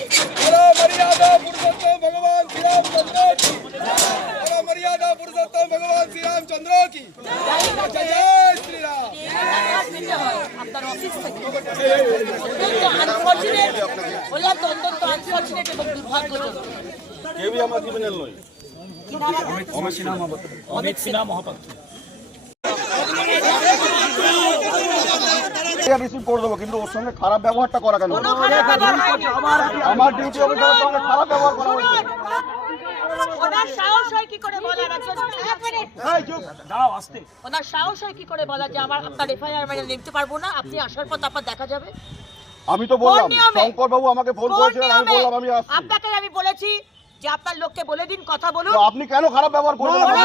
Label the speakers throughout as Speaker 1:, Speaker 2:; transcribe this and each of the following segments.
Speaker 1: मर्यादा पुरुषोत्तम भगवान श्री रामचंद्र की मर्यादा पुरुषोत्तम भगवान श्री रामचंद्र की जय श्री राम।
Speaker 2: আপনার অফিস থেকে অত্যন্ত আনফর্চুনেট বললাম অত্যন্ত আনফর্চুনেট এবং দুর্ভাগ্যজনক।
Speaker 3: কেউই আমার ক্রিমিনাল নয়?
Speaker 2: অমিত সিনহা মহাপাত্র।
Speaker 3: রিসিভ করে দেবো কিন্তু ওর সঙ্গে খারাপ ব্যবহারটা করা কেন। আমার ডিউটি অফিসারের সঙ্গে খারাপ ব্যবহার করা হয়েছে।
Speaker 2: ওনার সাহস হয় কি করে বলার? একজন এক মিনিট। ওনার সাহস হয় কি করে বলা যে আমার আপনার এফআইআর মানে নিতে পারব না আপনি আসার পর তারপর দেখা যাবে।
Speaker 3: আমি তো বললাম শঙ্কর বাবু আমাকে ফোন করেছিলেন আমি বললাম আমি আসছি।
Speaker 2: আপনাকে আমি বলেছি যে আপনার লোককে বলে দিন কথা বলুন।
Speaker 3: আপনি কেন খারাপ ব্যবহার করবেন
Speaker 2: কোনো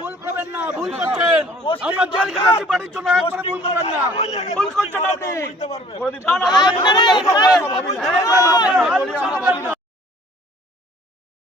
Speaker 4: ভুল করবেন না। ভুল করছেন আমরা জেল খাটাচ্ছি বাড়ির জন্য একবারে ভুল করবেন না ভুল করছেন আপনি